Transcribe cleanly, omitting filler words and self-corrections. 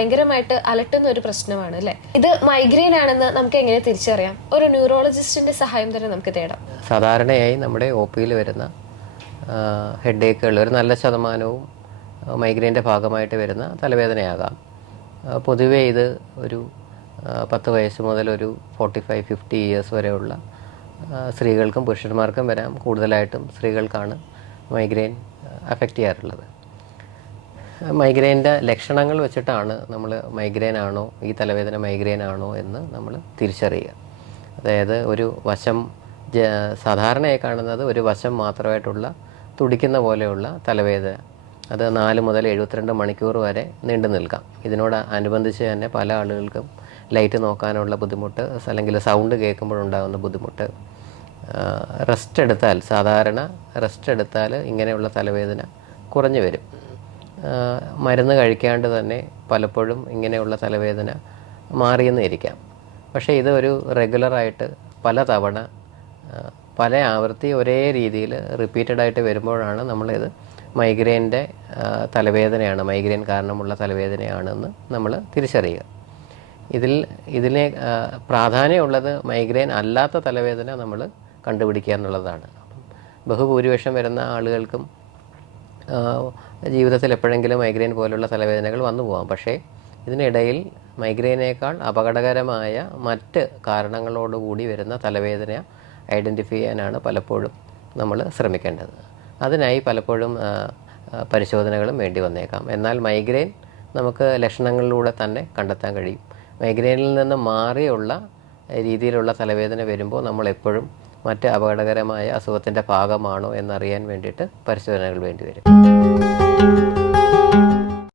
ഭയങ്കരമായിട്ട് അലട്ടുന്ന ഒരു പ്രശ്നമാണ് അല്ലെ. ഇത് മൈഗ്രെയിൻ ആണെന്ന് നമുക്ക് എങ്ങനെ തിരിച്ചറിയാം? ഒരു ന്യൂറോളജിസ്റ്റിന്റെ സഹായം തന്നെ നമുക്ക് തേടാം. സാധാരണയായി നമ്മുടെ ഒ പിയിൽ വരുന്ന ഹെഡേക്കുകൾ ഒരു നല്ല ശതമാനവും മൈഗ്രെയിൻ്റെ ഭാഗമായിട്ട് വരുന്ന തലവേദനയാകാം. പൊതുവേ ഇത് ഒരു 10 വയസ്സ് മുതൽ ഒരു 45-50 ഇയേഴ്സ് വരെയുള്ള സ്ത്രീകൾക്കും പുരുഷന്മാർക്കും വരാം. കൂടുതലായിട്ടും സ്ത്രീകൾക്കാണ് മൈഗ്രെയിൻ അഫക്റ്റ് ചെയ്യാറുള്ളത്. മൈഗ്രെയിൻ്റെ ലക്ഷണങ്ങൾ വെച്ചിട്ടാണ് നമ്മൾ മൈഗ്രെയിൻ ആണോ, ഈ തലവേദന മൈഗ്രെയിൻ ആണോ എന്ന് നമ്മൾ തിരിച്ചറിയുക. അതായത് ഒരു വശം സാധാരണയായി കാണുന്നത് ഒരു വശം മാത്രമായിട്ടുള്ള തുടിക്കുന്ന പോലെയുള്ള തലവേദന, അത് 4 മുതൽ 72 മണിക്കൂർ വരെ നീണ്ടു നിൽക്കാം. ഇതിനോട് അനുബന്ധിച്ച് തന്നെ പല ആളുകൾക്കും ലൈറ്റ് നോക്കാനുള്ള ബുദ്ധിമുട്ട്, അല്ലെങ്കിൽ സൗണ്ട് കേൾക്കുമ്പോഴുണ്ടാകുന്ന ബുദ്ധിമുട്ട്, സാധാരണ റെസ്റ്റ് എടുത്താൽ ഇങ്ങനെയുള്ള തലവേദന കുറഞ്ഞു വരും. മരുന്ന് കഴിക്കാണ്ട് തന്നെ പലപ്പോഴും ഇങ്ങനെയുള്ള തലവേദന മാറിയെന്ന് ഇരിക്കാം. പക്ഷേ ഇത് ഒരു റെഗുലറായിട്ട് പല തവണ പല ആവർത്തി ഒരേ രീതിയിൽ റിപ്പീറ്റഡായിട്ട് വരുമ്പോഴാണ് നമ്മളിത് മൈഗ്രെയിൻ്റെ തലവേദനയാണ്, മൈഗ്രെയിൻ കാരണമുള്ള തലവേദനയാണെന്ന് നമ്മൾ തിരിച്ചറിയുക. ഇതിനെ പ്രാധാന്യമുള്ളത് മൈഗ്രെയിൻ അല്ലാത്ത തലവേദന നമ്മൾ കണ്ടുപിടിക്കുക എന്നുള്ളതാണ്. ബഹുഭൂരിപക്ഷം വരുന്ന ആളുകൾക്കും ജീവിതത്തിൽ എപ്പോഴെങ്കിലും മൈഗ്രെയിൻ പോലുള്ള തലവേദനകൾ വന്നു പോകാം. പക്ഷേ ഇതിനിടയിൽ മൈഗ്രെയിനേക്കാൾ അപകടകരമായ മറ്റ് കാരണങ്ങളോടുകൂടി വരുന്ന തലവേദന ഐഡൻറ്റിഫൈ ചെയ്യാനാണ് പലപ്പോഴും നമ്മൾ ശ്രമിക്കേണ്ടത്. അതിനായി പലപ്പോഴും പരിശോധനകളും വേണ്ടി വന്നേക്കാം. എന്നാൽ മൈഗ്രെയിൻ നമുക്ക് ലക്ഷണങ്ങളിലൂടെ തന്നെ കണ്ടെത്താൻ കഴിയും. മൈഗ്രെയിനിൽ നിന്ന് മാറിയുള്ള രീതിയിലുള്ള തലവേദന വരുമ്പോൾ നമ്മളെപ്പോഴും മറ്റ് അപകടകരമായ അസുഖത്തിൻ്റെ ഭാഗമാണോ എന്നറിയാൻ വേണ്ടിയിട്ട് പരിശോധനകൾ വേണ്ടി വരും.